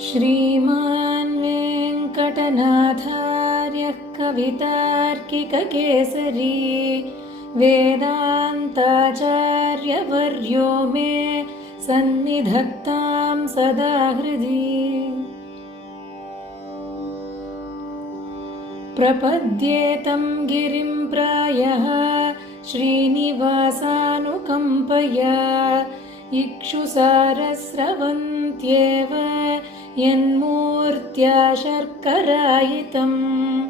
श्रीमान् वेङ्कटनाथार्यः कवितार्किककेसरी वेदान्ताचार्यवर्यो मे सन्निधत्तां सदा हृदि। प्रपद्येतं गिरिं प्रायः श्रीनिवासानुकम्पया इक्षुसारस्रवन्त्येव यन्मूर्त्या शर्करायितम्।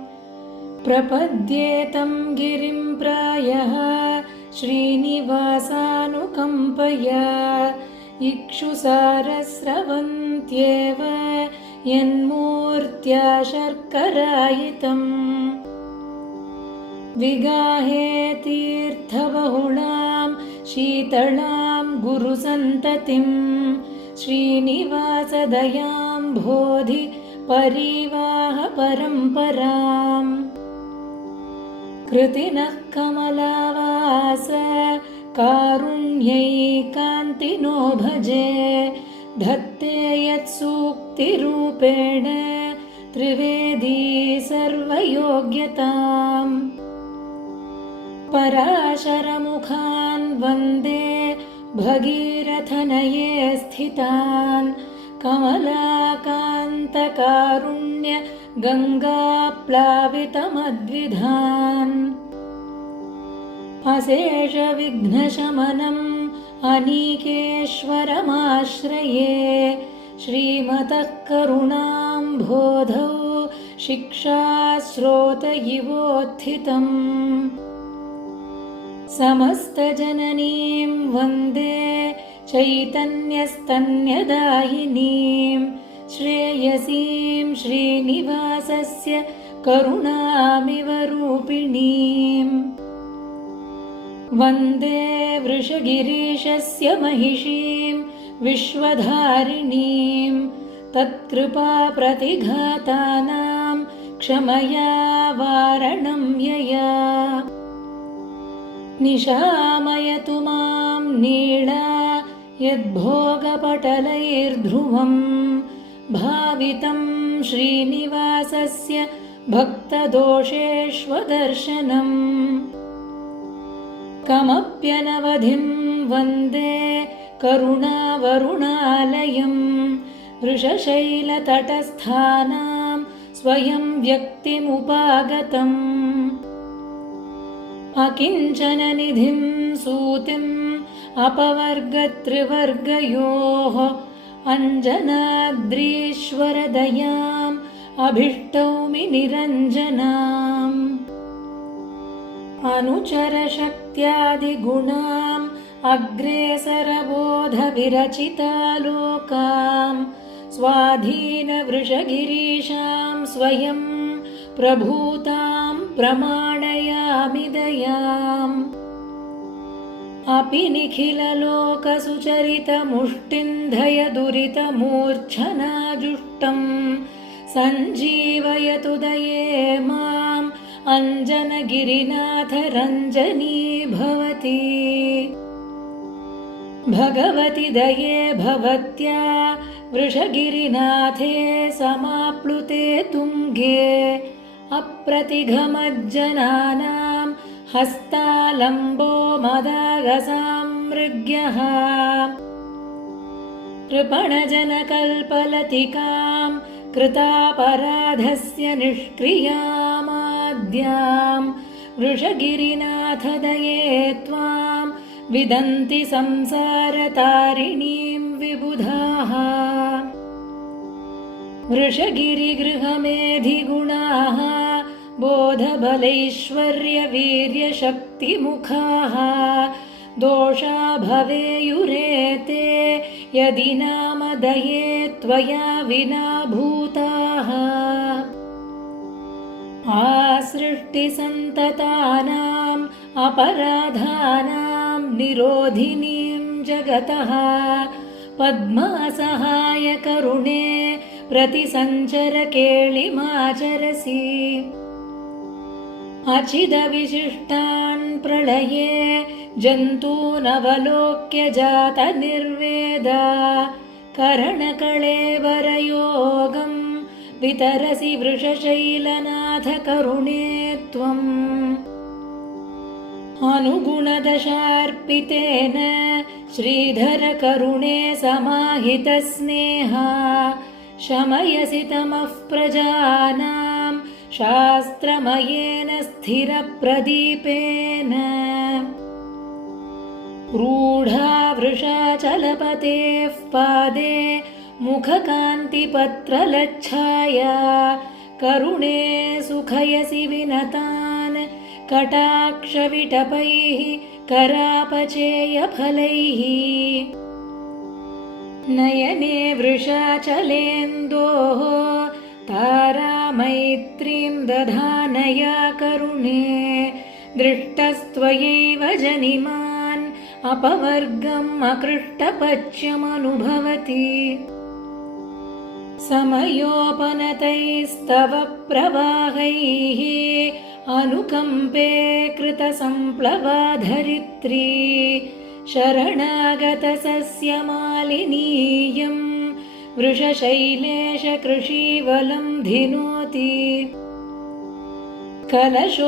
प्रपद्येतं गिरिं प्रायः श्रीनिवासानुकम्पया इक्षुसारस्रवन्त्येव यन्मूर्त्या शर्करायितम्। विगाहे तीर्थबहुलां शीतलां गुरुसन्ततिं श्रीनिवासदयाम्भोधि परिवाह परम्पराम्। कृतिनः कमलावास कारुण्यैकान्तिनो भजे धत्ते यत्सूक्तिरूपेण त्रिवेदी सर्वयोग्यताम्। पराशरमुखान् वन्दे भगीरथनये स्थितान् कमलाकान्तकारुण्य गङ्गाप्लावितमद्विधान्। अशेषविघ्नशमनम् अनीकेश्वरमाश्रये श्रीमतः करुणाम्भोधौ शिक्षास्रोतयिवोत्थितम्। समस्तजननीं वन्दे चैतन्यस्तन्यदायिनीं श्रेयसीं श्रीनिवासस्य करुणामिव रूपिणीम्। वन्दे वृषगिरीशस्य महिषीं विश्वधारिणीं तत्कृपाप्रतिघातानां क्षमया वारणं यया। निशामयतु मां नीळा यद्भोगपटलैर्ध्रुवं भावितं श्रीनिवासस्य भक्तदोषेष्वदर्शनम्। कमप्यनवधिं वन्दे करुणावरुणालयं वृषशैलतटस्थानां स्वयं व्यक्तिमुपागतम्। अकिञ्चननिधिं सूतिम् अपवर्गत्रिवर्गयोः अञ्जनाद्रीश्वरदयाम् अभीष्टौमि निरञ्जनाम्। अनुचरशक्त्यादिगुणाम् अग्रेसरबोधविरचितालोकां स्वाधीनवृषगिरीशां स्वयं प्रभूतां प्रमाणयामि दयाम्। अपि निखिललोकसुचरितमुष्टिन्धयदुरितमूर्च्छनाजुष्टं सञ्जीवयतु दये माम् अञ्जनगिरिनाथरञ्जनी भवती। भगवति दये भवत्या वृषगिरिनाथे समाप्लुते तुङ्गे अप्रतिघमज्जनानां हस्तालम्बो मदागसामृग्यः। कृपणजनकल्पलतिकां कृतापराधस्य निष्क्रियामाद्यां वृषगिरिनाथदये त्वां विदन्ति संसारतारिणीं विबुधाः। वृषगिरिगृहमेधिगुणाः बोधबलैश्वर्यवीर्यशक्तिमुखाः दोषा भवेयुरेते यदि नामदये त्वया विना भूताः। आसृष्टिसन्ततानाम् अपराधानां निरोधिनीं जगतः पद्मासहायकरुणे प्रतिसञ्चरकेलिमाचरसि। अचिदविशिष्टान् प्रलये जन्तूनवलोक्य जातनिर्वेदा करणकळेवरयोगं वितरसि वृषशैलनाथ करुणे त्वम् अनुगुणदशार्पितेन श्रीधर करुणे समाहितस्नेहा शमयसि तमः प्रजानां शास्त्रमयेन स्थिरप्रदीपेन रूढा वृषाचलपतेः पादे मुखकान्तिपत्रलच्छाया करुणे सुखयसि विनतान् कटाक्षविटपैः करापचेयफलैः नयने वृषाचलेन्दोः तारामैत्रीं दधानया करुणे दृष्टस्त्वयैव जनिमान् अपवर्गम् अकृष्टपच्यमनुभवति समयोपनतैस्तव प्रवाहैः अनुकम्पे कृतसम्प्लवा धरित्री शरणागतसस्यमालिनीयं वृषशैलेश कृषीवलं धिनोति कलशोदधिसम्पदो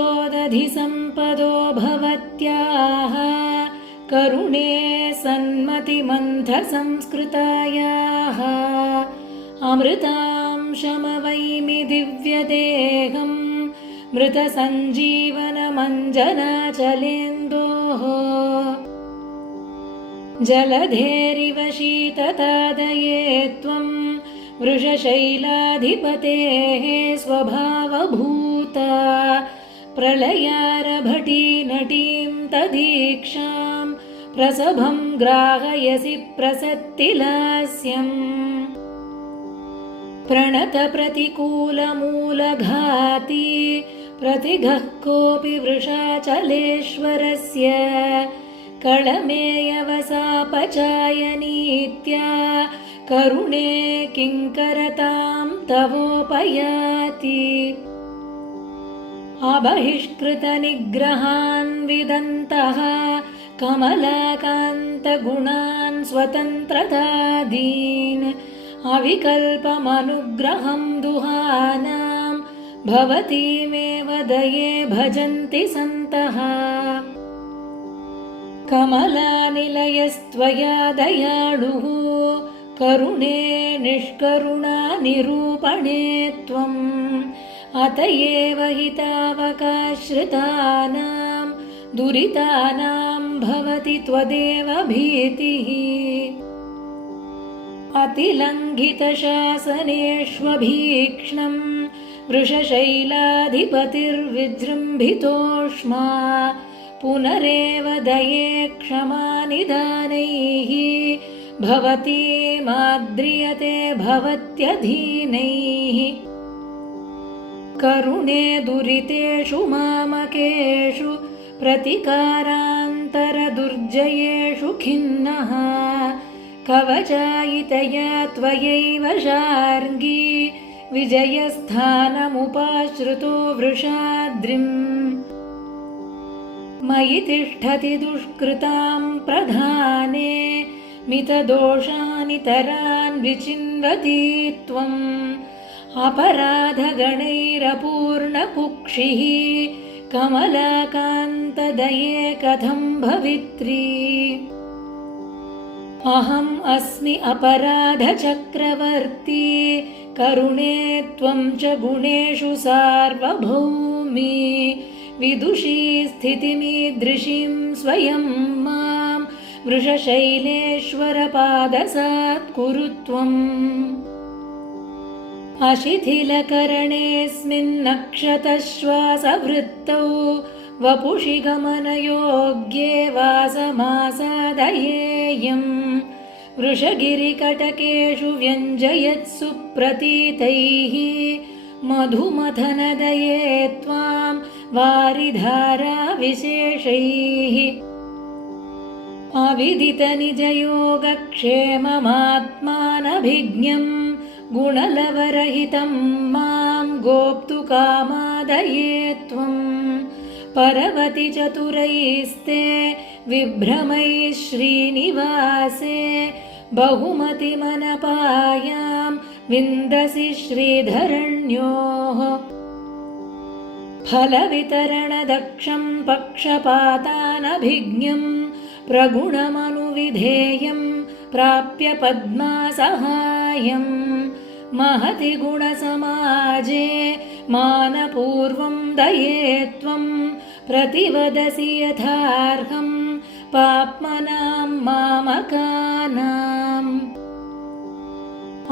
भवत्याः करुणे सन्मतिमन्थसंस्कृतायाः अमृतांशमवैमि दिव्यदेहम् मृतसञ्जीवनमञ्जनाचलेन्दोः जलधेरिव शीततादये त्वं वृषशैलाधिपतेः स्वभावभूता प्रलयारभटी नटीं तदीक्षां प्रसभं ग्राहयसि प्रसत्तिलास्यम् प्रणतप्रतिकूलमूलघाती प्रतिघः कोऽपि वृषाचलेश्वरस्य कळमेयवसापचायनीत्या करुणे किङ्करतां तवोपयाति अबहिष्कृतनिग्रहान् विदन्तः कमलाकान्तगुणान् स्वतन्त्रतादीन् अविकल्पमनुग्रहं दुहानां भवतीमेव दये भजन्ति सन्तः कमलानिलयस्त्वया दयाळुः करुणे निष्करुणा निरूपणे त्वम् अत एव हि तावकाश्रितानां दुरितानां भवति त्वदेव भीतिः अतिलङ्घितशासनेष्वभीक्ष्णं वृषशैलाधिपतिर्विजृम्भितोष्मा पुनरेव दये क्षमानिदानैः भवतीमाद्रियते भवत्यधीनैः करुणे दुरितेषु मामकेषु प्रतिकारान्तरदुर्जयेषु खिन्नः कवचायितया त्वयैव शार्ङ्गी विजयस्थानमुपाश्रितो वृषाद्रिम् मयि तिष्ठति दुष्कृतां प्रधाने मितदोषानितरान् विचिन्वती त्वम् अपराधगणैरपूर्णकुक्षिः कमलाकान्तदये कथं भवित्री अहम् अस्मि अपराधचक्रवर्ती करुणे त्वं च गुणेषु सार्वभौमी विदुषी स्थितिमीदृशीं स्वयं मां वृषशैलेश्वरपादसात्कुरु त्वम् अशिथिलकरणेऽस्मिन्नक्षतश्वासवृत्तौ वपुषि गमनयोग्ये वासमासादयेयम् वृषगिरिकटकेषु व्यञ्जयत्सु प्रतीतैः मधुमथनदये त्वां वारिधाराविशेषैः अविदितनिजयोगक्षेममात्मानभिज्ञं गुणलवरहितं मां गोप्तुकामादये त्वं परवति चतुरैस्ते विभ्रमैः श्रीनिवासे बहुमतिमनपायां विन्दसि श्रीधरण्योः फलवितरणदक्षं पक्षपातानभिज्ञं प्रगुणमनुविधेयं प्राप्य पद्मासहायं महति गुणसमाजे मानपूर्वं दये त्वं प्रतिवदसि यथार्हं पाप्मनां मामकानाम्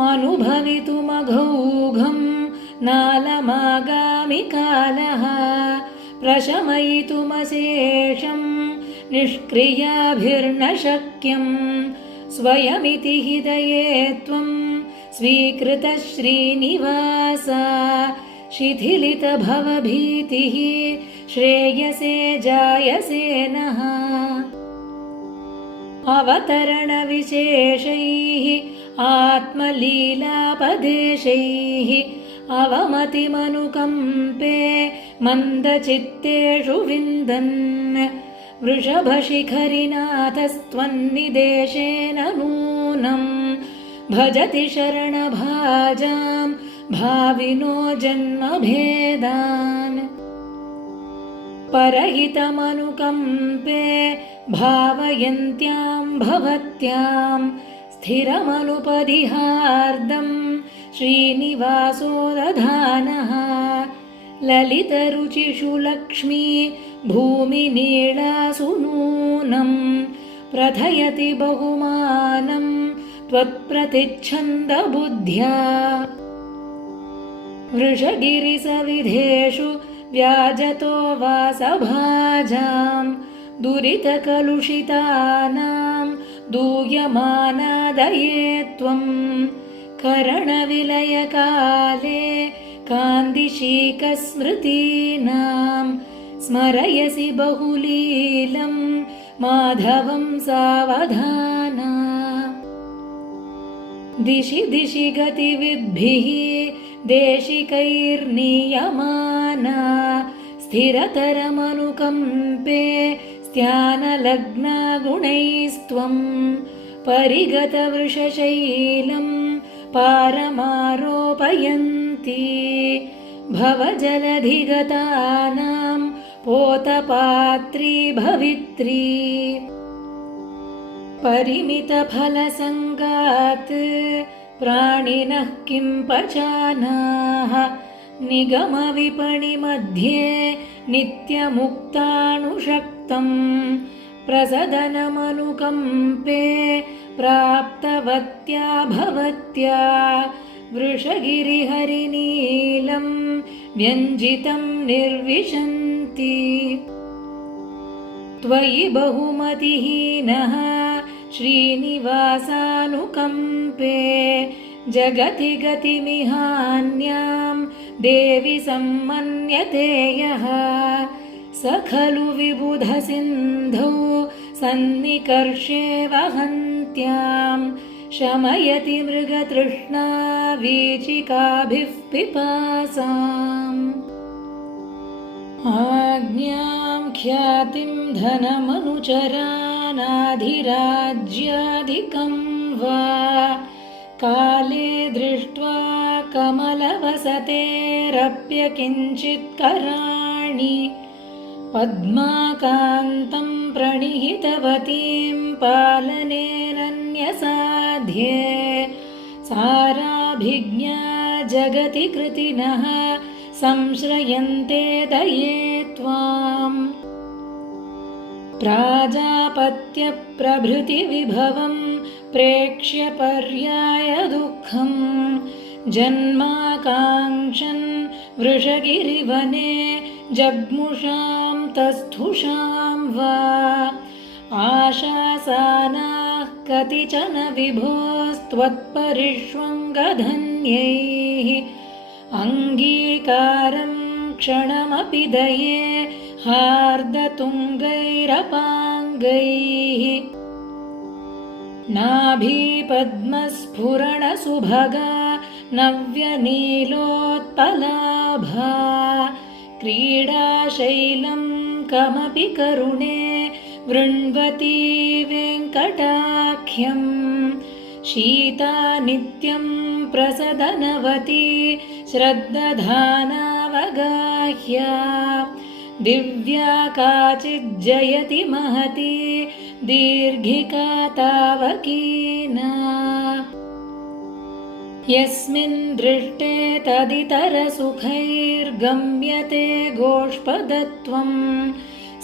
अनुभवितुमघौघं नालमागामिकालः प्रशमयितुमशेषं निष्क्रियाभिर्न शक्यं स्वयमिति हि दये त्वं स्वीकृतः श्रीनिवास शिथिलितभवभीतिः श्रेयसे जायसे नः अवतरणविशेषैः आत्मलीलापदेशैः अवमतिमनुकम्पे मन्दचित्तेषु विन्दन् वृषभशिखरिनाथस्त्वन्निदेशेन नूनं भजति शरणभाजां भाविनो जन्मभेदान् परहितमनुकम्पे भावयन्त्यां भवत्यां स्थिरमनुपदिहार्दं श्रीनिवासो दधानः ललितरुचिषु लक्ष्मी भूमिनीळासु नूनं प्रथयति बहुमानं त्वत्प्रतिच्छन्दबुद्ध्या वृषगिरिसविधेषु व्याजतो वासभाजां दुरितकलुषितानां दूयमानादये त्वं करणविलयकाले कान्दिशीकस्मृतीनां स्मरयसि बहुलीलं माधवं सावधाना दिशि दिशि गतिविद्भिः देशिकैर्नीयमाना स्थिरतरमनुकम्पे स्त्यानलग्ना गुणैस्त्वं परिगतवृषशैलं पारमारोपयन्ति भवजलधिगतानां पोतपात्री भवित्री परिमितफलसङ्गात् प्राणिनः किं पचानाः निगमविपणिमध्ये नित्यमुक्तानुषक्तं प्रसदनमनुकम्पे प्राप्तवत्या भवत्या वृषगिरिहरिनीलं व्यञ्जितं निर्विशन्ति त्वयि बहुमतिहीनः श्रीनिवासानुकम्पे जगति गतिमिहान्यां देवि सम्मन्यते यः स खलु विबुधसिन्धौ सन्निकर्षे वहन्त्यां शमयति मृगतृष्णा वीचिकाभिः पिपासाम् आज्ञां ख्यातिं धनमनुचरानाधिराज्याधिकं वा काले दृष्ट्वा कमलवसतेरप्यकिञ्चित्कराणि पद्माकान्तं प्रणिहितवतीं पालनेनन्यसाध्ये साराभिज्ञा जगति कृतिनः संश्रयन्ते दये त्वाम् प्राजापत्यप्रभृतिविभवं प्रेक्ष्य पर्यायदुःखं जन्माकाङ्क्षन् वृषगिरिवने जग्मुषां तस्थुषां वा आशासानाः कतिचन विभोस्त्वत्परिष्वङ्गधन्यैः अङ्गीकारं क्षणमपि दये हार्दतुङ्गैरपाङ्गैः नाभीपद्मस्फुरणसुभगा नव्यनीलोत्पलाभा क्रीडाशैलं कमपि करुणे वृण्वती वेङ्कटाख्यं शीता नित्यं प्रसदनवती श्रद्दधानावगाह्या दिव्या काचिज्जयति महती दीर्घिका तावकीना यस्मिन् दृष्टे तदितरसुखैर्गम्यते गोष्पदत्वम्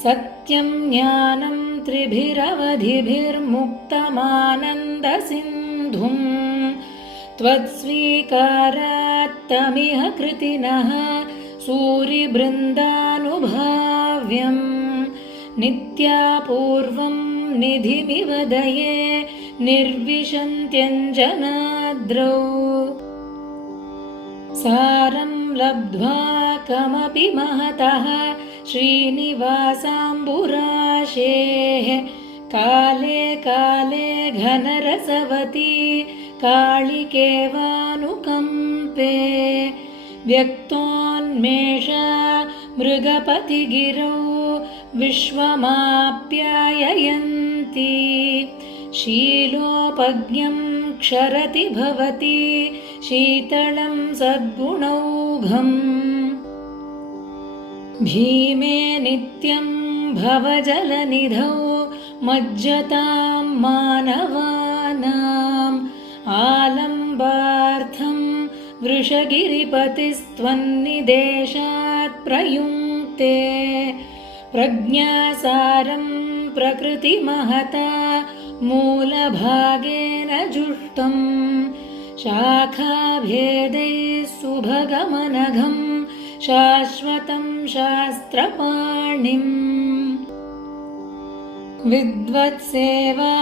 सत्यं ज्ञानं त्रिभिरवधिभिर्मुक्तमानन्दसिन्धुम् त्वत्स्वीकारात्तमिह कृतिनः सूरिबृन्दानुभाव्यम् नित्यापूर्वं निधिमिव दये निर्विशन्त्यञ्जनाद्रौ सारं लब्ध्वा कमपि महतः श्रीनिवासाम्बुराशेः काले काले घनरसवती काळिकेवानुकम्पे व्यक्तोन्मेषा मृगपतिगिरौ विश्वमाप्याययन्ती शीलोपज्ञं क्षरति भवती शीतलं सद्गुणौघम् भीमे नित्यं भवजलनिधौ मज्जतां मानवानाम् आलम्बार्थं वृषगिरिपतिस्त्वन्निदेशात् प्रयुङ्क्ते प्रज्ञासारं प्रकृतिमहता मूलभागेन जुष्टं शाखाभेदैः सुभगमनघं शाश्वतं शास्त्रपाणिम् विद्वत्सेवा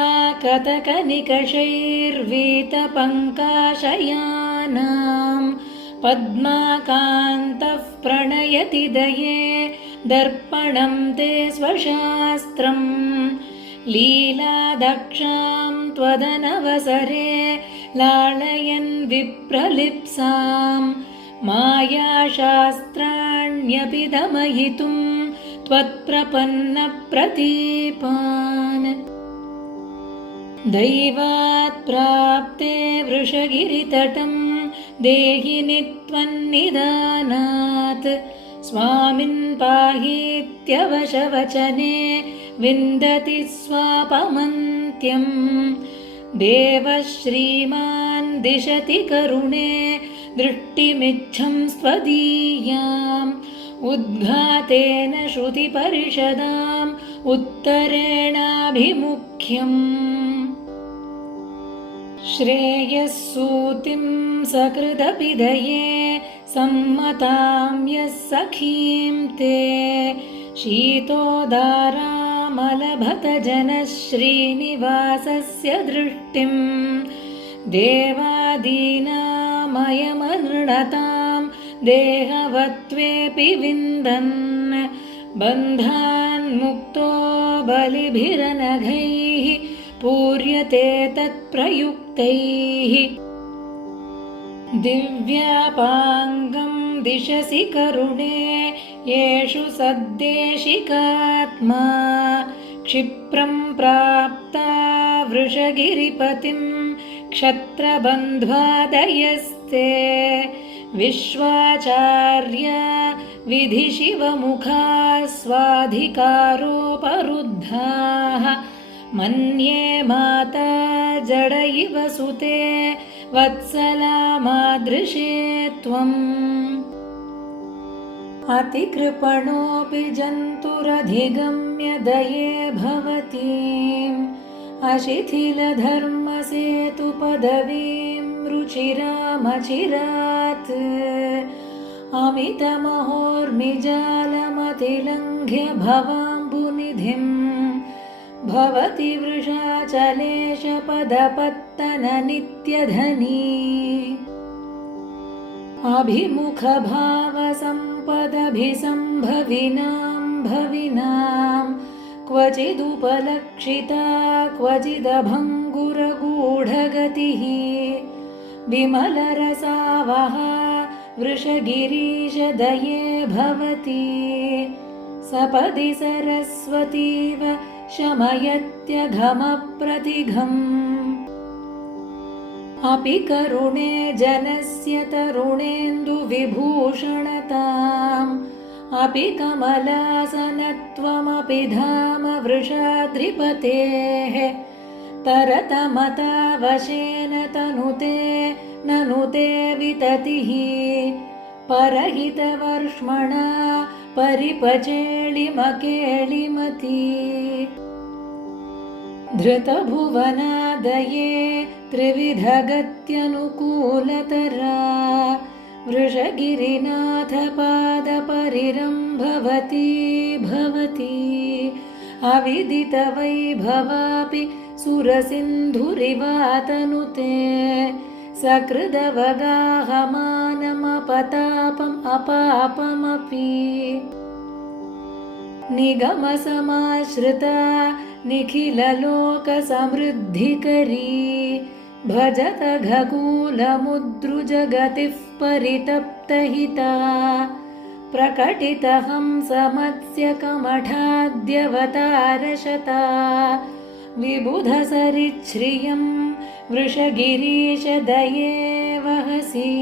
कतकनिकषैर्वीतपङ्काशयानां पद्माकान्तः प्रणयति दये दर्पणं ते स्वशास्त्रम् लीलादक्षां त्वदनवसरे लालयन् विप्रलिप्सां मायाशास्त्राण्यपि दमयितुं त्वत्प्रपन्नप्रतीपान् दैवात् प्राप्ते वृषगिरितटं देहिनि त्वन्निदानात् स्वामिन् पाहीत्यवशवचने विन्दति स्वापमन्त्यम् देवः श्रीमान् दिशति करुणे दृष्टिमिच्छं स्वदीयाम् उद्घातेन श्रुतिपरिषदाम् उत्तरेणाभिमुख्यम् श्रेयः सूतिं सकृदपि दये सम्मतां यः सखीं ते शीतोदारामलभत जनः श्रीनिवासस्य दृष्टिं देवादीनामयमनृणतां देहवत्वेऽपि विन्दन् बन्धान्मुक्तो बलिभिरनघैः पूर्यते तत्प्रयुक्तैः दिव्यापाङ्गं दिशसि करुणे येषु सद्देशिकात्मा क्षिप्रं प्राप्ता वृषगिरिपतिं क्षत्रबन्ध्वादयस्ते विश्वाचार्य विधिशिवमुखा स्वाधिकारोपरुद्धाः मन्ये माता जड इव सुते वत्सला मादृशे त्वम् अतिकृपणोऽपि जन्तुरधिगम्य दये भवतीम् अशिथिलधर्मसेतुपदवीं रुचिरामचिरात् अमितमहोर्मिजालमतिलङ्घ्य भवाम्बुनिधिं भवति वृषाचलेशपदपत्तननित्यधनी अभिमुखभावसम्पदभिसम्भविनां भविनां क्वचिदुपलक्षिता क्वचिदभङ्गुरगूढगतिः विमलरसावहा वृषगिरीश दये भवति सपदि सरस्वतीव शमयत्यघमप्रतिघम् अपि करुणे जनस्य तरुणेन्दुविभूषणताम् अपि कमलासनत्वमपि धाम वृषाद्रिपतेः तरतमतावशेन तनुते ननुते विततिः परहितवर्ष्मणा परिपचेळिमकेळिमती धृतभुवनादये त्रिविधगत्यनुकूलतरा वृषगिरिनाथपादपरिरम्भवती भवती अविदितवैभवापि सुरसिन्धुरिवातनुते सकृदवगाहमानमपतापम् अपापमपि निगमसमाश्रिता निखिललोकसमृद्धिकरी भजत घगूलमुद्रुजगतिः परितप्तहिता प्रकटितहंसमत्स्यकमठाद्यवतारशता विबुधसरिच्छ्रियं वृषगिरीश दये वहसि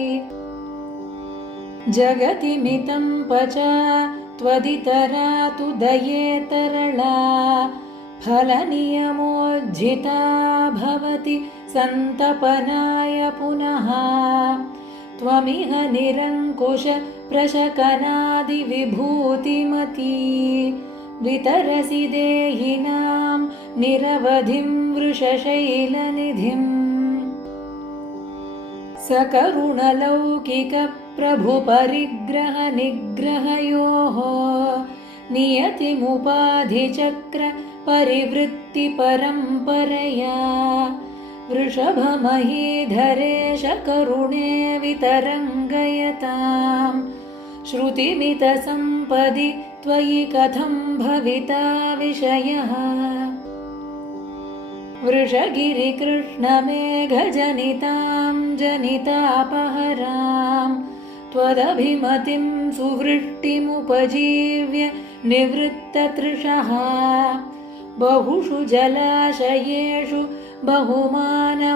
जगति मितं पचा त्वदितरा तु दये तरला फलनियमोज्झिता भवति सन्तपनाय पुनः त्वमिह निरङ्कुश प्रशकनादिविभूतिमती वितरसि देहिनां निरवधिं वृषशैलनिधिम् सकरुणलौकिकप्रभुपरिग्रहनिग्रहयोः नियतिमुपाधिचक्र परिवृत्तिपरम्परया वृषभमहीधरेश करुणे वितरङ्गयताम् श्रुतिमितसम्पदि त्वयि कथं भविता विषयः वृषगिरिकृष्णमेघजनितां जनितापहरां त्वदभिमतिं सुवृष्टिमुपजीव्य निवृत्ततृषः बहुषु जलाशयेषु बहुमानमपोह्यदये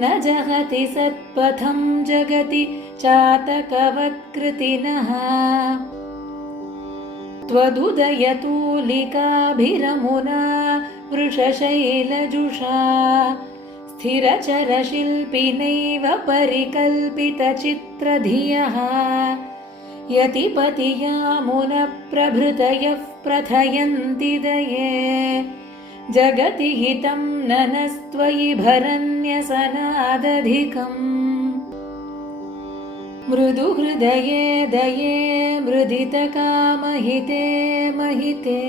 न जहति सत्पथं जगति चातकवत्कृतिनः त्वदुदयतूलिकाभिरमुना वृषशैलजुषा स्थिरचरशिल्पिनैव परिकल्पितचित्रधियः यतिपतियामुनप्रभृतयः प्रथयन्ति दये जगति हितं ननस्त्वयि भरन्यसनादधिकम् मृदुहृदये दये मृदितकामहिते महिते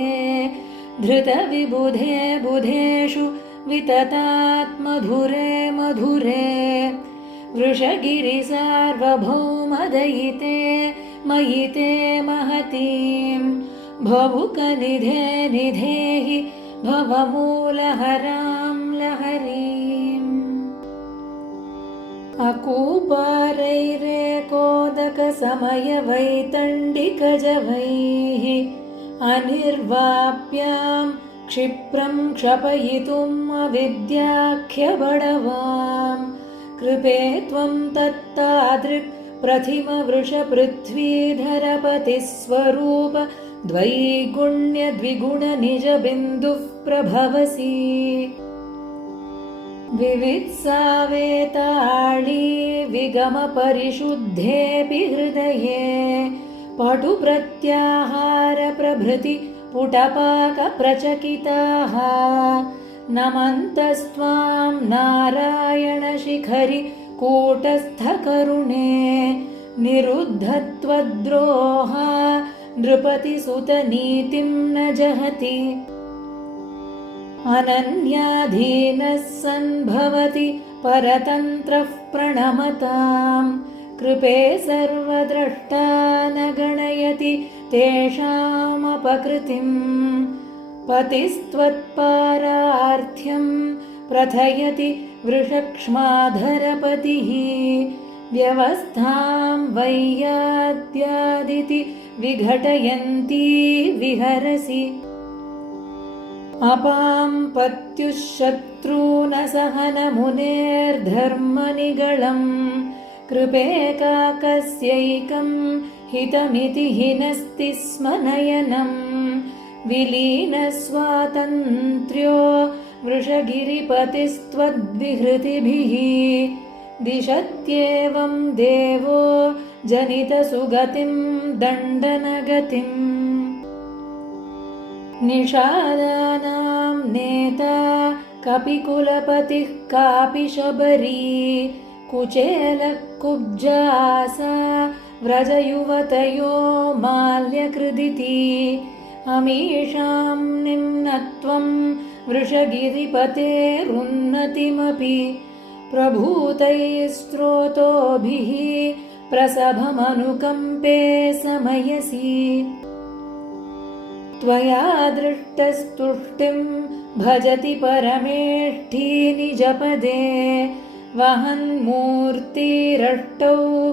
धृतविबुधे बुधेषु विततात्मधुरे मधुरे वृषगिरिसार्वभौमदयिते मयिते महतीं भवुकनिधे निधेहि भवमूलहरां लहरीम् अकूपारैरेकोदकसमयवैतण्डिकजवैः अनिर्वाप्यां क्षिप्रं क्षपयितुम् अविद्याख्यबडवां कृपे त्वं तत्तादृक् प्रथिमवृषपृथ्वीधरपतिस्वरूप द्वैगुण्यद्विगुणनिजबिन्दुः प्रभवसि विवित्सावेताळी विगमपरिशुद्धेऽपि हृदये पटुप्रत्याहारप्रभृति पुटपाकप्रचकिताः नमन्तस्त्वां नारायणशिखरि कूटस्थकरुणे निरुद्धत्वद्रोहा नृपतिसुतनीतिं न जहति अनन्याधीनः सन् भवति परतन्त्रः प्रणमतां कृपे सर्वद्रष्टा न गणयति तेषामपकृतिं पतिस्त्वत्पारार्थ्यं प्रथयति वृषक्ष्माधरपतिः व्यवस्थां वैयाद्यादिति विघटयन्ती विहरसि अपां पत्युः शत्रूनसहनमुनेर्धर्मनिगळं कृपेकाकस्यैकं हितमिति हिनस्ति स्म नयनं विलीनस्वातन्त्र्यो वृषगिरिपतिस्त्वद्विहृतिभिः दिशत्येवं देवो जनितसुगतिं दण्डनगतिम् निषादानां नेता कपिकुलपतिः कापि शबरी कुचेलकुब्जासा व्रजयुवतयो माल्यकृदिति अमीषां निम्नत्वं वृषगिरिपतेरुन्नतिमपि प्रभूतैस्त्रोतोभिः प्रसभमनुकम्पे समयसि त्वया दृष्टस्तुष्टिं भजति परमेष्ठी निजपदे वहन्मूर्तिरष्टौ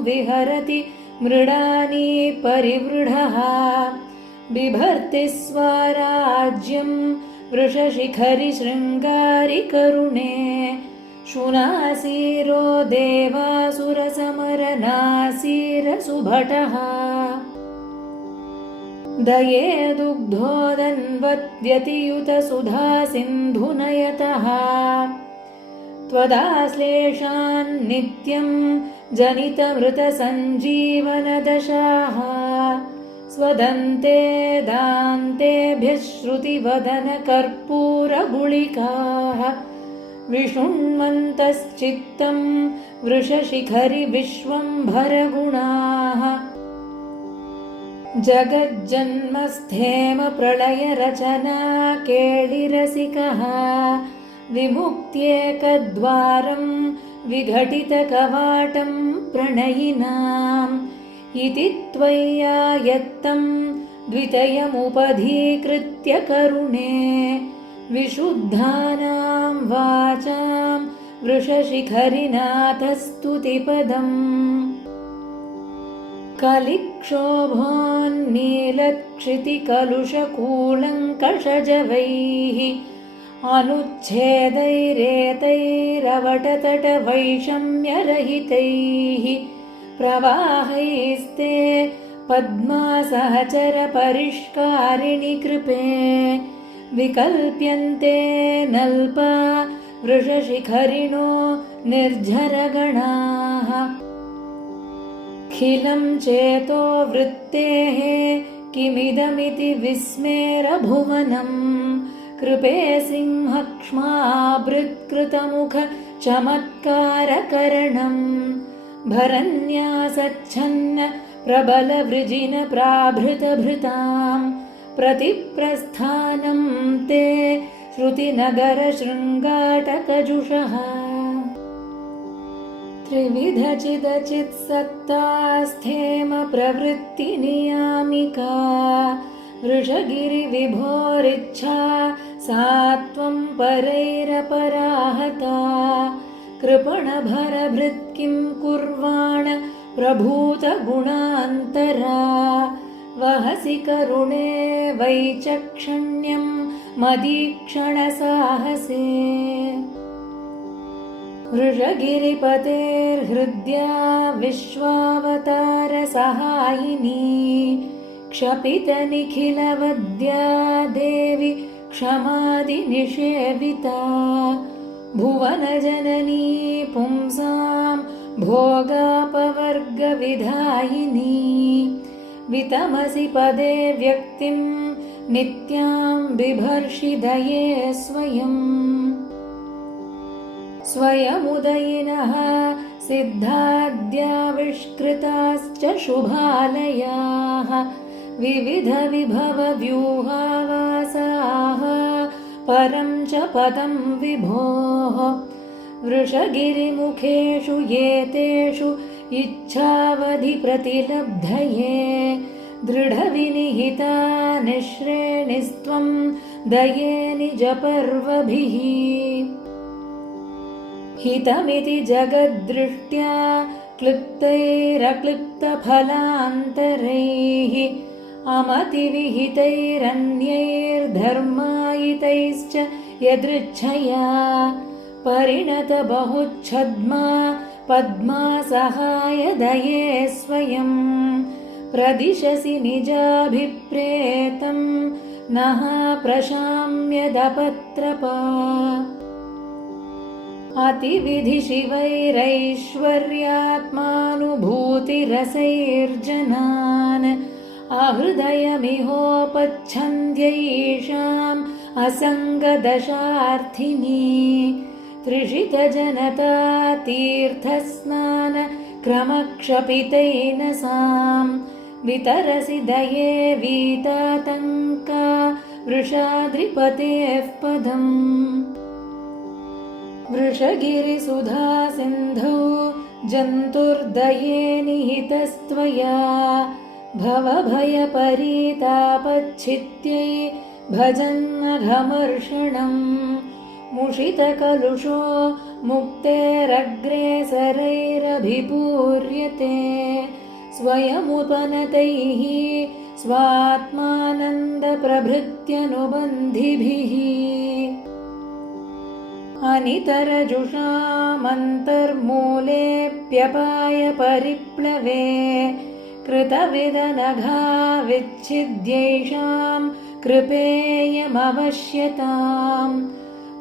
विहरति मृडानी परिवृढः बिभर्ति स्वराज्यं वृषशिखरि शृङ्गारिकरुणे शुनासीरो देवासुरसमरनासीरसुभटः दये दुग्धोदन्वद्व्यतियुतसुधा सिन्धुनयतः त्वदाश्लेषान्नित्यं जनितमृतसञ्जीवनदशाः स्वदन्ते दान्तेभ्यः श्रुतिवदनकर्पूरगुळिकाः विशृण्वन्तश्चित्तं वृषशिखरि विश्वम्भरगुणाः जगज्जन्मस्थेम प्रलयरचना केळिरसिकः विमुक्त्येकद्वारं विघटितकवाटं प्रणयिनाम् इति त्वय्यायत्तं द्वितयमुपधीकृत्य करुणे विशुद्धानां वाचां वृषशिखरिनाथस्तुतिपदम् कलिक्षोभोन्नीलक्षितिकलुषकूलङ्कषजवैः अनुच्छेदैरेतैरवटतटवैषम्यरहितैः प्रवाहैस्ते पद्मासहचरपरिष्कारिणि कृपे विकल्प्यन्ते नल्पा वृषशिखरिणो निर्झरगणाः खिलं चेतो वृत्तेः किमिदमिति विस्मेरभुवनं कृपे सिंहक्ष्माभृत्कृतमुख चमत्कारकरणं भरन्यासच्छन्न प्रबलवृजिन प्राभृतभृतां प्रतिप्रस्थानं ते श्रुतिनगरशृङ्गाटकजुषः त्रिविधचिदचित्सक्तास्थेम प्रवृत्तिनियामिका वृषगिरिविभोरिच्छा सा त्वं परैरपराहता कृपणभरभृत् किं कुर्वाण प्रभूतगुणान्तरा वहसि करुणे वैचक्षण्यं मदीक्षणसाहसे वृषगिरिपतेर्हृद्या विश्वावतारसहायिनी क्षपितनिखिलवद्या देवी क्षमादिनिषेविता भुवनजननी पुंसां भोगापवर्गविधायिनी वितमसि पदे व्यक्तिं नित्यां बिभर्षि दये स्वयमुदयिनः सिद्धाद्याविष्कृताश्च शुभालयाः विविधविभवव्यूहावासाः परं च पदं विभोः वृषगिरिमुखेषु एतेषु इच्छावधिप्रतिलब्धये दृढविनिहिता निःश्रेणिस्त्वं दये निजपर्वभिः हितमिति जगद्दृष्ट्या क्लिप्तैरक्लिप्तफलान्तरैः अमतिविहितैरन्यैर्धर्मायितैश्च यदृच्छया परिणतबहुच्छद्मा पद्मा सहायदये स्वयं प्रदिशसि निजाभिप्रेतं नः प्रशाम्यदपत्रपा अतिविधिशिवैरैश्वर्यात्मानुभूतिरसैर्जनान् आहृदयमिहोपच्छन्द्यैषाम् असङ्गदशार्थिनी त्रिषितजनता तीर्थस्नान क्रमक्षपितैन साम् वितरसि दये वीतातङ्का वृषाद्रिपतेः पदम् वृषगिरिसुधा सिन्धौ जन्तुर्दये निहितस्त्वया भवभयपरीतापच्छित्यै भजन्नघमर्षणम् मुषितकलुषो मुक्तेरग्रेसरैरभिपूर्यते स्वयमुपनतैः स्वात्मानन्दप्रभृत्यनुबन्धिभिः अनितरजुषामन्तर्मूलेऽप्यपाय परिप्लवे कृतविदनघाविच्छिद्यैषां कृपेयमवश्यताम्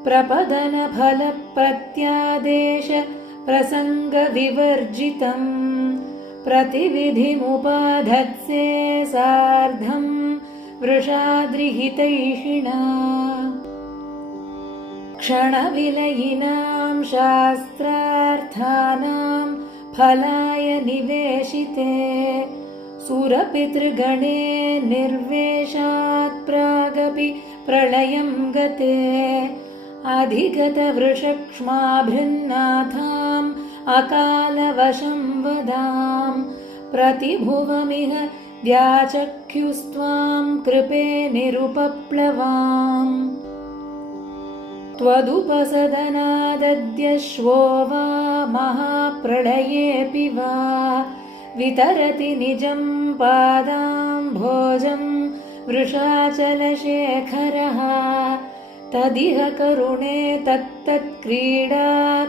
प्रपदनफलप्रत्यादेश प्रसङ्गविवर्जितम् प्रतिविधिमुपाधत्से सार्धं वृषाद्रिहितैषिणा क्षणविलयिनां शास्त्रार्थानां फलाय निवेशिते सुरपितृगणे निर्वेशात् प्रागपि प्रलयं गते अधिगतवृषक्ष्माभृन्नाथाम् अकालवशं वदां प्रतिभुवमिह व्याचख्युस्त्वां कृपे निरुपप्लवाम् त्वदुपसदनादद्यश्वो वा महाप्रलयेऽपि वा वितरति निजं पादाम्भोजं वृषाचलशेखरः तदिह करुणे तत्तत्क्रीडा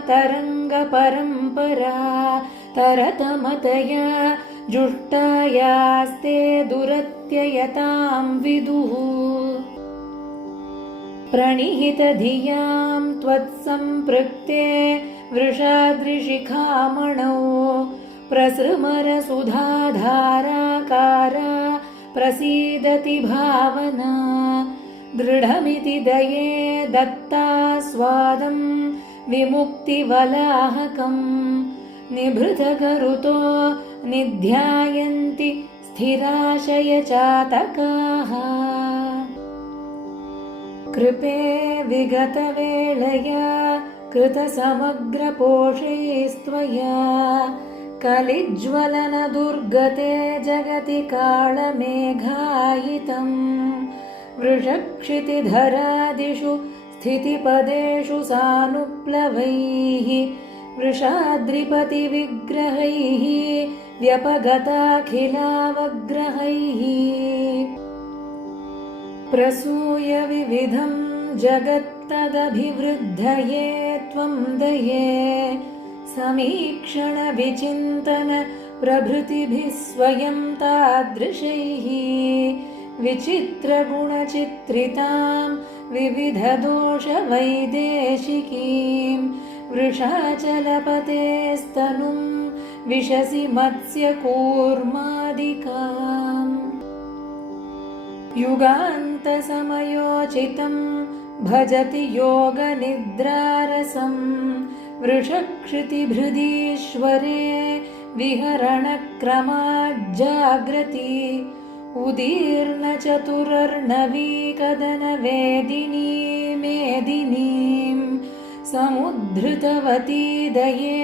तरङ्गपरम्परा तरतमतया जुष्टायास्ते दुरत्ययतां विदुः प्रणिहितधियां त्वत्सम्पृक्ते वृषाद्रिशिखामणौ प्रसृमरसुधाधाराकारा प्रसीदति भावना दृढमिति दये दत्तास्वादं विमुक्तिवलाहकं निभृतकरुतो निध्यायन्ति स्थिराशयचातकाः कृपे विगतवेळया कृतसमग्रपोषैस्त्वया कलिज्वलनदुर्गते जगति कालमेघायितम् वृषक्षितिधरादिषु स्थितिपदेषु सानुप्लवैः वृषाद्रिपतिविग्रहैः व्यपगताखिलावग्रहैः प्रसूय विविधं जगत्तदभिवृद्धये त्वं दये समीक्षणविचिन्तन प्रभृतिभिः स्वयं तादृशैः विचित्रगुणचित्रितां विविधदोषवैदेशिकीं वृषाचलपतेस्तनुं विशसि मत्स्यकूर्मादिकाम् युगान्तसमयोचितं भजति योगनिद्रारसं वृषक्षितिभृदीश्वरे विहरणक्रमाज्जाग्रति उदीर्णचतुरर्णवीकदनवेदिनी मेदिनीं समुद्धृतवती दये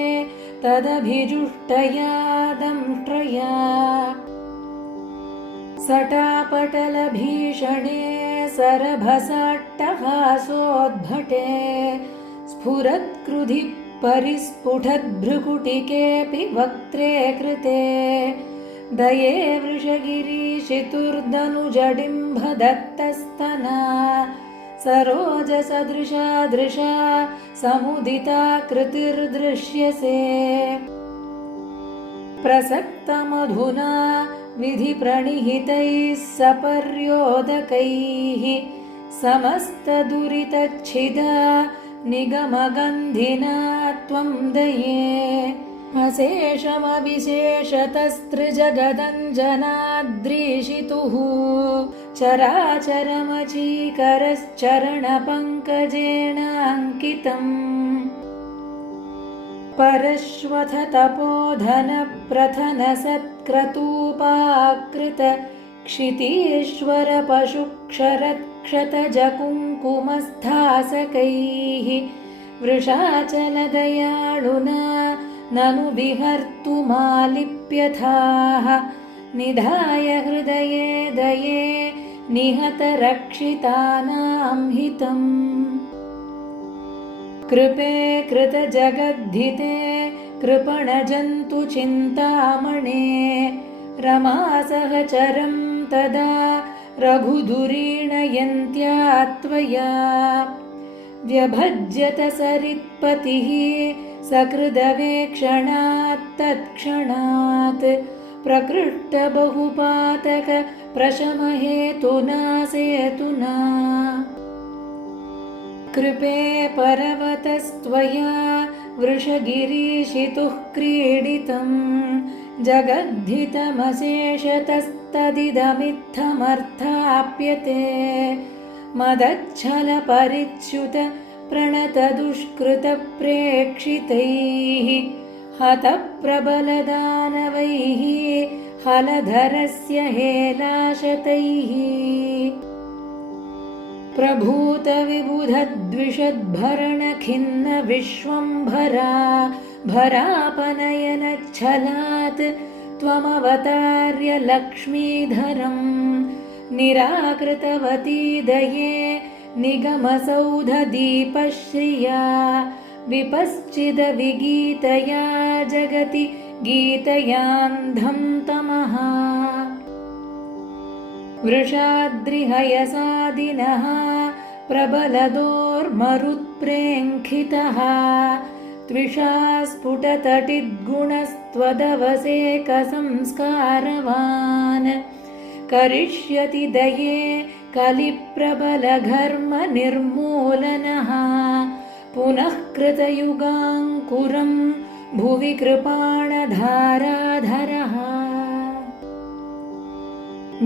तदभिजुष्टया दंष्ट्रया सटापटलभीषणे सरभसाट्टहासोद्भटे स्फुरत्कृधि परिस्फुटद्भ्रुकुटिकेऽपि वक्त्रे कृते दये वृषगिरीशितुर्दनुजडिम्भदत्तस्तना सरोजसदृशा दृशा समुदिता कृतिर्दृश्यसे प्रसक्तमधुना विधिप्रणिहितैः सपर्योदकैः समस्तदुरितच्छिदा निगमगन्धिना त्वं दये अशेषमविशेषतस्त्रिजगदञ्जनाद्रीशितुः चराचरमचीकरश्चरणपङ्कजेनाङ्कितम् परश्वथ तपोधन प्रथन सत्क्रतूपाकृत क्षितीश्वर पशुक्षरक्षतजकुङ्कुमस्थासकैः वृषाचलदयाळुना ननु विहर्तुमालिप्यथाः निधाय हृदये दये निहतरक्षितानां हितम् कृपे कृतजगद्धिते कृपणजन्तुचिन्तामणे रमासहचरं तदा रघुदुरीणयन्त्या त्वया व्यभज्यत सरित्पतिः सकृदवेक्षणात् तत्क्षणात् प्रकृष्टबहुपातक प्रशमहेतुना सेतुना कृपे परवतस्त्वया वृषगिरीशितुः क्रीडितं जगद्धितमशेषतस्तदिदमित्थमर्थाप्यते मदच्छलपरिच्युत प्रणतदुष्कृतप्रेक्षितैः हतप्रबलदानवैः हलधरस्य हेलाशतैः प्रभूतविबुधद्विषद्भरणखिन्नविश्वम्भरा भरापनयनच्छलात् त्वमवतार्य लक्ष्मीधरम् निराकृतवती दये निगमसौधदीपश्रिया विपश्चिदविगीतया जगति गीतयान्धं तमः वृषाद्रिहयसादिनः प्रबलदोर्मरुत्प्रेङ्खितः त्विषा स्फुटतटिद्गुणस्त्वदवसेकसंस्कारवान् करिष्यति दये कलिप्रबलघर्मनिर्मूलनः पुनः कृतयुगाङ्कुरं भुवि कृपाणधाराधरः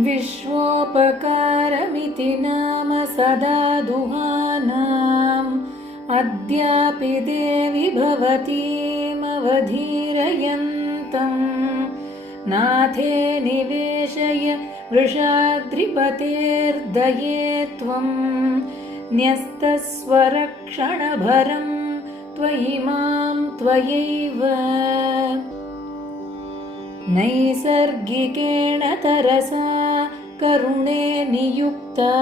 विश्वोपकारमिति नाम सदा दुहानाम् अद्यापि देवि भवतीमवधीरयन्तम् नाथे निवेशय वृषाद्रिपतेर्दये त्वं न्यस्तस्वरक्षणभरं त्वयि मां त्वयैव नैसर्गिकेण तरसा करुणे नियुक्ता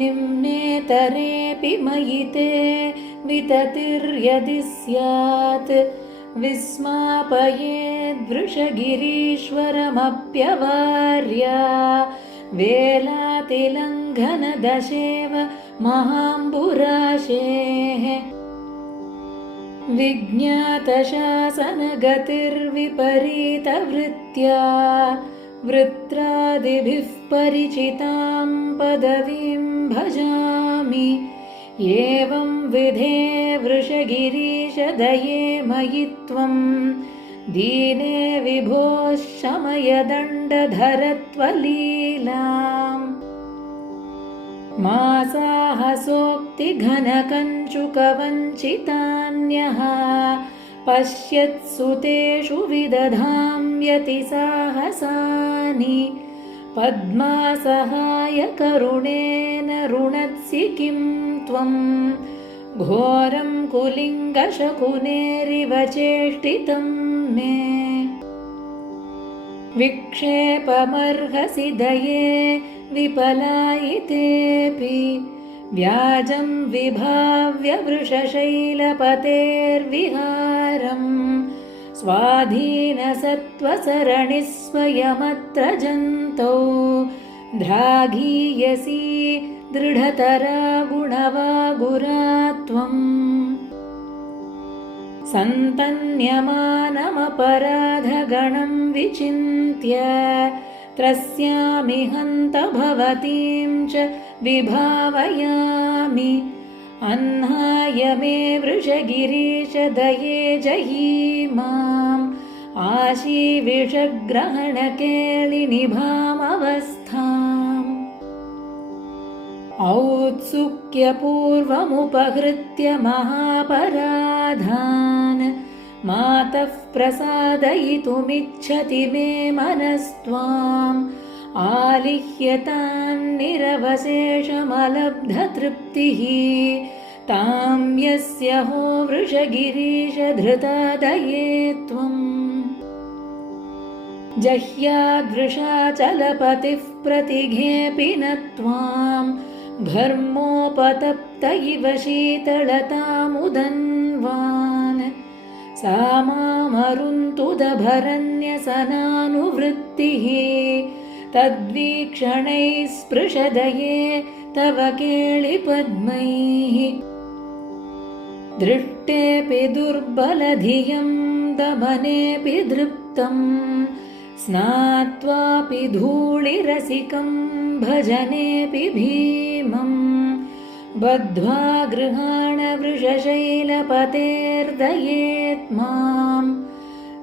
निम्नेतरेऽपि मयि ते विततिर्यदि स्यात् विस्मापयेद्वृषगिरीश्वरमप्यवार्या वेलातिलङ्घनदशेव महाम्बुराशेः विज्ञातशासनगतिर्विपरीतवृत्त्या वृत्रादिभिः परिचितां पदवीं भजामि एवं विधे वृषगिरीश दये मयि त्वं दीने विभोः शमयदण्डधरत्वलीलाम् मासाहसोक्तिघनकञ्चुकवञ्चितान्यः पश्यत्सु तेषु विदधाम्यतिसाहसानि पद्मासहायकरुणेन ऋणत्सि किं त्वं घोरं कुलिङ्गशकुनेरिव चेष्टितं मे विक्षेपमर्हसि दये विपलायितेऽपि व्याजं विभाव्य वृषशैलपतेर्विहारं स्वाधीनसत्त्वसरणिः स्वयमत्र जन्तौ द्राघीयसी दृढतरा गुणवागुरा त्वम् सन्तन्यमानमपराधगणं विचिन्त्य त्रस्यामि हन्त भवतीं च विभावयामि अह्नाय मे वृषगिरीश दये जहि माम् आशीविषग्रहणकेलिनिभामवस्थाम् औत्सुक्यपूर्वमुपहृत्य महापराधान् मातः प्रसादयितुमिच्छति मे मनस्त्वाम् आलिह्यतान्निरवशेषमलब्धतृप्तिः तां यस्य हो वृषगिरीश धृता दये त्वम् जह्यादृशाचलपतिः प्रतिघेऽपि न त्वाम् घर्मोपतप्त इव शीतलतामुदन्वान् सा मामरुन्तुदभरण्यसनानुवृत्तिः तद्वीक्षणैः स्पृशदये तव केळिपद्मैः दृष्टेऽपि दुर्बलधियं दमनेऽपि दृप्तम् स्नात्वापि धूळिरसिकं भजनेऽपि भीमम् बद्ध्वा गृहाण वृषशैलपतेर्दयेत् माम्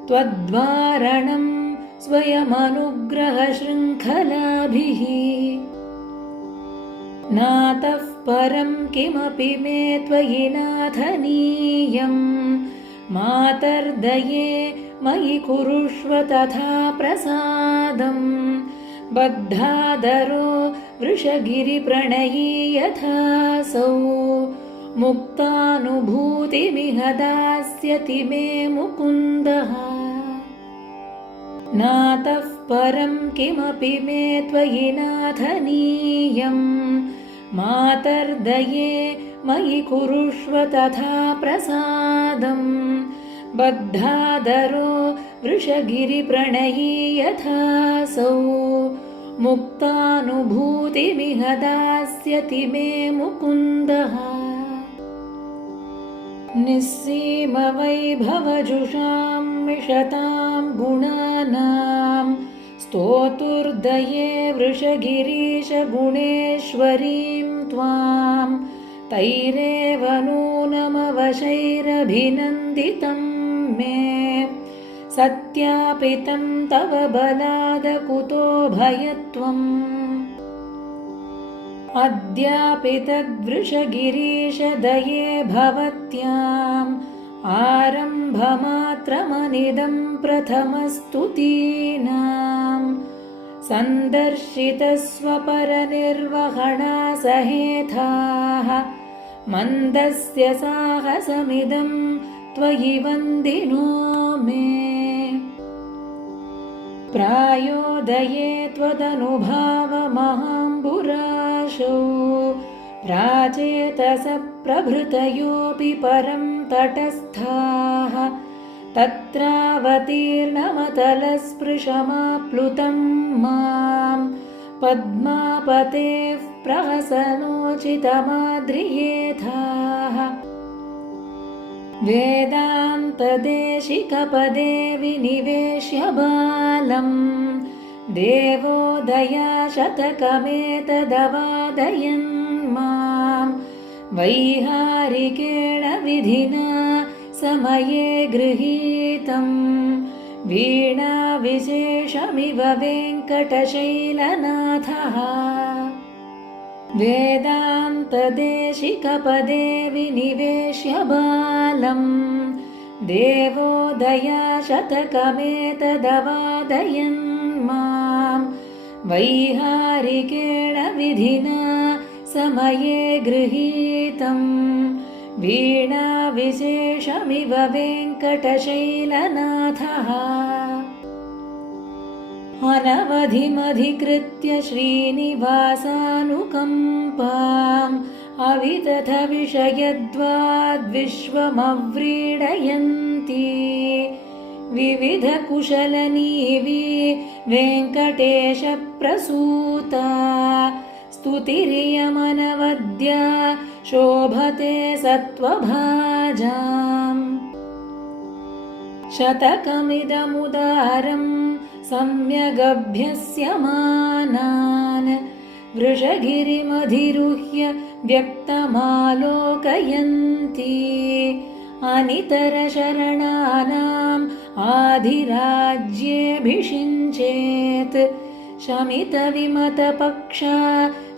त्वद्वारणं स्वयमनुग्रहशृङ्खलाभिः नातः परं किमपि मे त्वयि नाथनीयम् मातर्दये मयि कुरुष्व तथा प्रसादम् बद्धादरो वृषगिरिप्रणयी यथासौ मुक्तानुभूतिमिह दास्यति मे मुकुन्दः नातः परं किमपि मे त्वयि नाथनीयम् मातर्दये मयि कुरुष्व तथा प्रसादम् बद्धादरो वृषगिरिप्रणयी यथासौ मुक्तानुभूतिमिह दास्यति मे मुकुन्दः निस्सीमवैभवजुषां मिषतां गुणानां स्तोतुर्दये वृषगिरीश गुणेश्वरीं त्वां तैरेव नूनमवशैरभिनन्दितं मे सत्यापितं तव बलादकुतो भयत्वम् अद्यापि तद्वृषगिरीश दये भवत्याम् आरम्भमात्रमनिदं प्रथमस्तुतीनाम् सन्दर्शितस्वपरनिर्वहणासहेथाः मन्दस्य साहसमिदं त्वयि वन्दिनो मे प्रायोदये त्वदनुभावमहाम्बुराशो प्राचेतसप्रभृतयोऽपि परं तटस्थाः तत्रावतीर्णमतलस्पृशमाप्लुतं मां पद्मापतेः प्रहसनोचितमाद्रियेथाः वेदान्तदेशिकपदे विनिवेश्य बालम् देवोदयाशतकमेतदवादयन् मां वैहारिकेण विधिना समये गृहीतं वीणाविशेषमिव वेङ्कटशैलनाथः वेदान्तदेशिकपदे विनिवेश्य बालम् देवोदयाशतकमेतदवादयन् मां वैहारिकेण विधिना समये गृहीतं वीणाविशेषमिव वेङ्कटशैलनाथः अनवधिमधिकृत्य श्रीनिवासानुकम्पाम् अवितथविषयद्वाद्विश्वमव्रीडयन्ती विविधकुशलनीवि वेङ्कटेशप्रसूता स्तुतिरियमनवद्या शोभते सत्त्वभाजाम् शतकमिदमुदारम् सम्यगभ्यस्यमानान् वृषगिरिमधिरुह्य व्यक्तमालोकयन्ती अनितरशरणानाम् आधिराज्येऽभिषिञ्चेत् शमितविमतपक्षा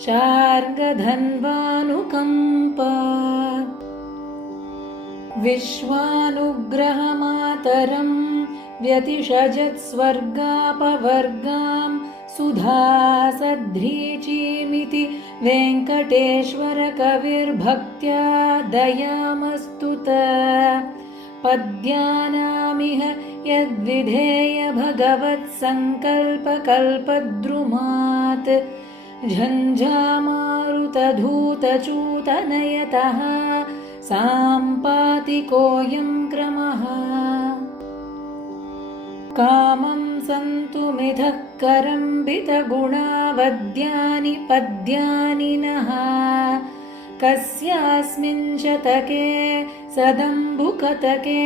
शार्ङ्गधन्वानुकम्पा विश्वानुग्रहमातरम् व्यतिषजत्स्वर्गापवर्गाम् सुधासध्रीचीमिति वेङ्कटेश्वरकविर्भक्त्या दयामस्तुत पद्यानामिह यद्विधेय भगवत्सङ्कल्पकल्पद्रुमात् झञ्झामारुतधूतचूतनयतः साम्पातिकोऽयं क्रमः कामं सन्तुमिधः करम्बितगुणावद्यानि पद्यानि नः कस्यास्मिन् शतके सदम्बुकतके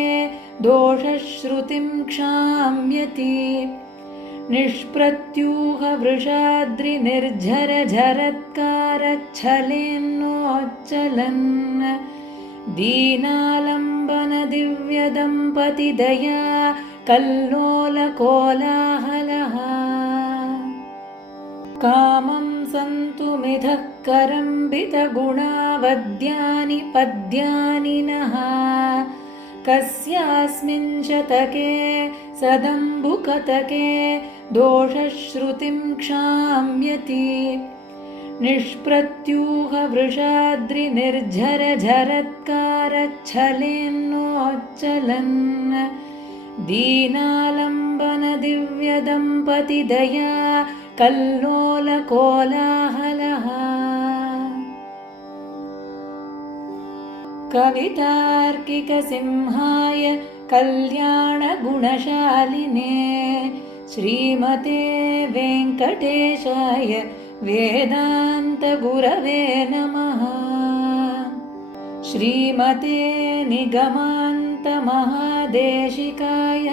दोषश्रुतिं क्षाम्यति निष्प्रत्यूहवृषाद्रिनिर्झरझरत्कारच्छलेन्नोच्चलन् दीनालम्बनदिव्यदम्पतिदया कल्लोलकोलाहलः कामं सन्तुमिधः करम्बितगुणावद्यानि पद्यानि नः कस्यास्मिन् शतके सदम्बुकतके दोषश्रुतिं क्षाम्यति निष्प्रत्यूहवृषाद्रिनिर्झरझरत्कारच्छलेन्नोच्चलन् दीनालम्बनदिव्यदम्पतिदया कल्लोलकोलाहलः कवितार्किकसिंहाय कल्याणगुणशालिने श्रीमते वेङ्कटेशाय वेदान्तगुरवे नमः। श्रीमते निगमान्तमहादेशिकाय